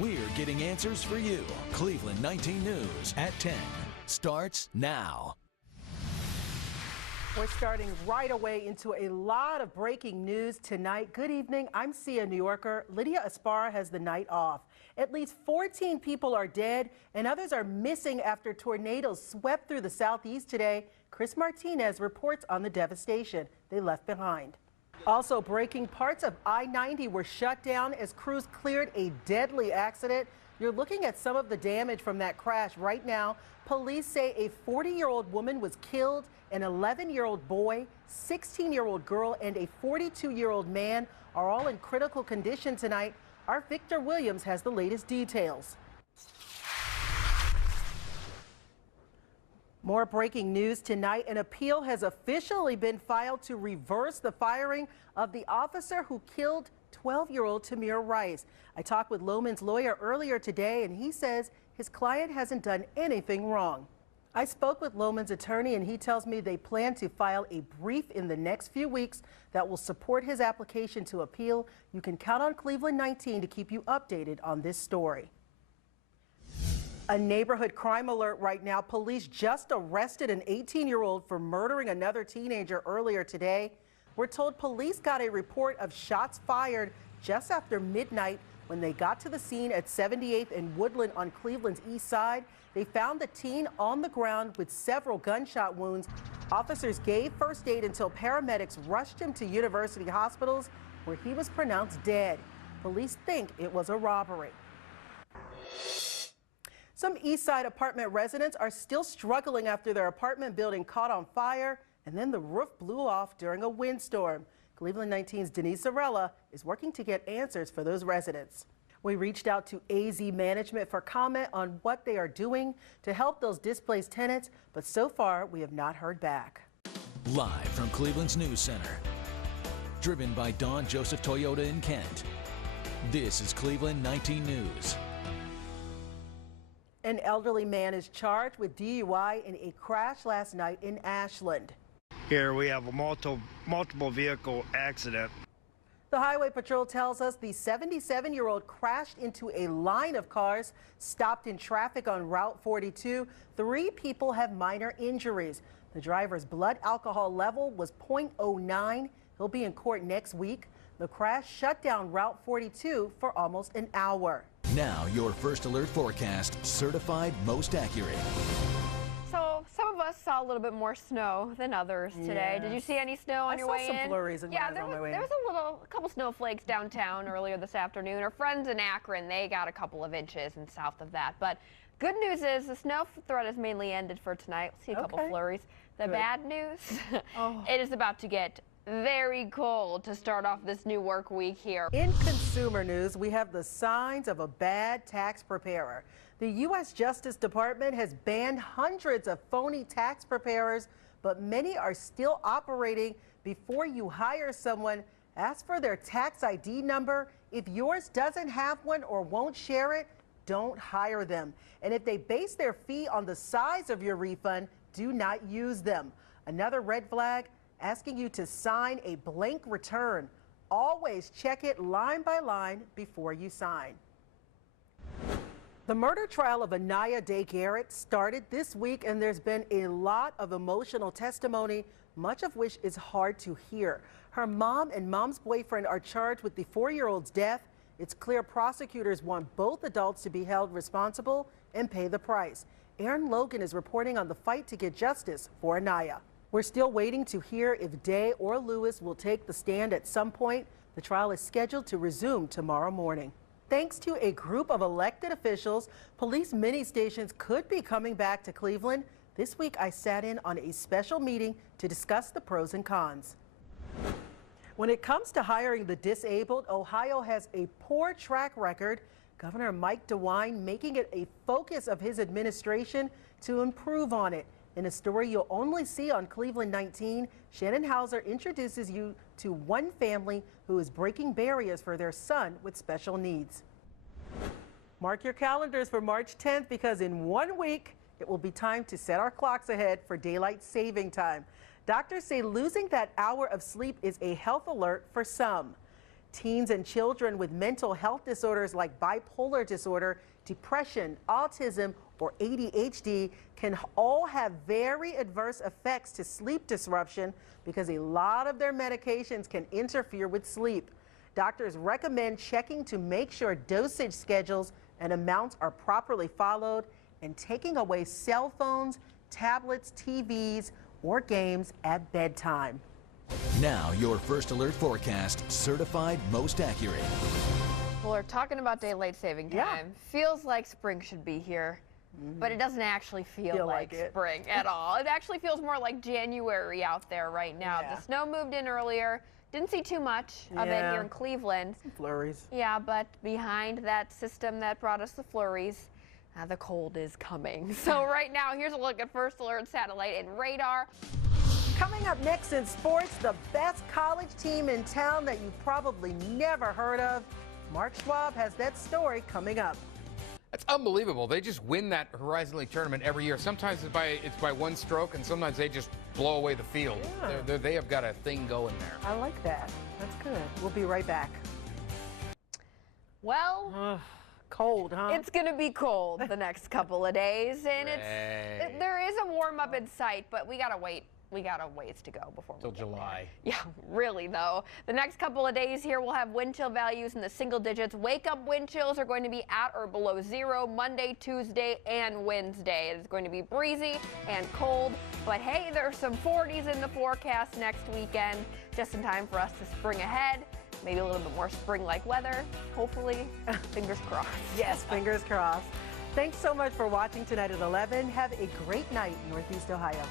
We're getting answers for you. Cleveland 19 News at 10 starts now. We're starting right away into a lot of breaking news tonight. Good evening. I'm Sia Nyorkor. Lydia Aspara has the night off. At least 14 people are dead and others are missing after tornadoes swept through the southeast today. Chris Martinez reports on the devastation they left behind. Also breaking, parts of I-90 were shut down as crews cleared a deadly accident. You're looking at some of the damage from that crash right now. Police say a 40-year-old woman was killed, an 11-year-old boy, 16-year-old girl, and a 42-year-old man are all in critical condition tonight. Our Victor Williams has the latest details. More breaking news tonight. An appeal has officially been filed to reverse the firing of the officer who killed 12-year-old Tamir Rice. I talked with Lohman's lawyer earlier today, and he says his client hasn't done anything wrong. I spoke with Lohman's attorney, and he tells me they plan to file a brief in the next few weeks that will support his application to appeal. You can count on Cleveland 19 to keep you updated on this story. A neighborhood crime alert right now. Police just arrested an 18-year-old for murdering another teenager earlier today. We're told police got a report of shots fired just after midnight. When they got to the scene at 78th and Woodland on Cleveland's east side, they found the teen on the ground with several gunshot wounds. Officers gave first aid until paramedics rushed him to University Hospitals, where he was pronounced dead. Police think it was a robbery. Some East Side apartment residents are still struggling after their apartment building caught on fire and then the roof blew off during a windstorm. Cleveland 19's Denise Zarella is working to get answers for those residents. We reached out to AZ Management for comment on what they are doing to help those displaced tenants, but so far we have not heard back. Live from Cleveland's News Center. Driven by Don Joseph Toyota in Kent. This is Cleveland 19 News. An elderly man is charged with DUI in a crash last night in Ashland. Here we have a multiple vehicle accident. The Highway Patrol tells us the 77-year-old crashed into a line of cars stopped in traffic on Route 42. 3 people have minor injuries. The driver's blood alcohol level was .09. He'll be in court next week. The crash shut down Route 42 for almost an hour. Now your first alert forecast, certified most accurate. So some of us saw a little bit more snow than others today. Did you see any snow on your way in? I saw some flurries on my way in. There was a couple snowflakes downtown earlier this afternoon. Our friends in Akron, they got a couple of inches and south of that. But good news is the snow threat has mainly ended for tonight. We'll see a couple flurries. The bad news, it is about to get very cold to start off this new work week here. In consumer news, we have the signs of a bad tax preparer. The U.S. Justice Department has banned hundreds of phony tax preparers, but many are still operating. Before you hire someone, ask for their tax ID number. If yours doesn't have one or won't share it, don't hire them. And if they base their fee on the size of your refund, do not use them. Another red flag, asking you to sign a blank return. Always check it line by line before you sign. The murder trial of Anaya Day Garrett started this week, and there's been a lot of emotional testimony, much of which is hard to hear. Her mom and mom's boyfriend are charged with the 4-year-old's death. It's clear prosecutors want both adults to be held responsible and pay the price. Aaron Logan is reporting on the fight to get justice for Anaya. We're still waiting to hear if Day or Lewis will take the stand at some point. The trial is scheduled to resume tomorrow morning. Thanks to a group of elected officials, police mini stations could be coming back to Cleveland. This week, I sat in on a special meeting to discuss the pros and cons. When it comes to hiring the disabled, Ohio has a poor track record. Governor Mike DeWine making it a focus of his administration to improve on it. In a story you'll only see on Cleveland 19, Shannon Hauser introduces you to one family who is breaking barriers for their son with special needs. Mark your calendars for March 10th because in 1 week, it will be time to set our clocks ahead for daylight saving time. Doctors say losing that hour of sleep is a health alert for some. Teens and children with mental health disorders like bipolar disorder, depression, autism, or ADHD can all have very adverse effects to sleep disruption because a lot of their medications can interfere with sleep. Doctors recommend checking to make sure dosage schedules and amounts are properly followed and taking away cell phones, tablets, TVs, or games at bedtime. Now, your first alert forecast, certified most accurate. Well, we're talking about daylight saving time. Yeah. Feels like spring should be here, but it doesn't actually feel like it. spring at all. It actually feels more like January out there right now. Yeah. The snow moved in earlier. Didn't see too much of it here in Cleveland. Some flurries. Yeah, but behind that system that brought us the flurries, the cold is coming. So right now, here's a look at First Alert satellite and radar. Coming up next in sports, the best college team in town that you've probably never heard of. Mark Schwab has that story coming up. That's unbelievable. They just win that Horizon League tournament every year. Sometimes it's by one stroke, and sometimes they just blow away the field. Yeah. They have got a thing going there. I like that. That's good. We'll be right back. Well, cold, huh? it's going to be cold the next couple of days, and there is a warm up in sight, but we got to wait. We got a ways to go before Till July. Yeah, really though. The next couple of days here we'll have wind chill values in the single digits. Wake up wind chills are going to be at or below 0 Monday, Tuesday, and Wednesday. It is going to be breezy and cold, but hey, there's some 40s in the forecast next weekend, just in time for us to spring ahead. Maybe a little bit more spring-like weather, hopefully. Fingers crossed. Yes, fingers crossed. Thanks so much for watching tonight at 11. Have a great night, Northeast Ohio.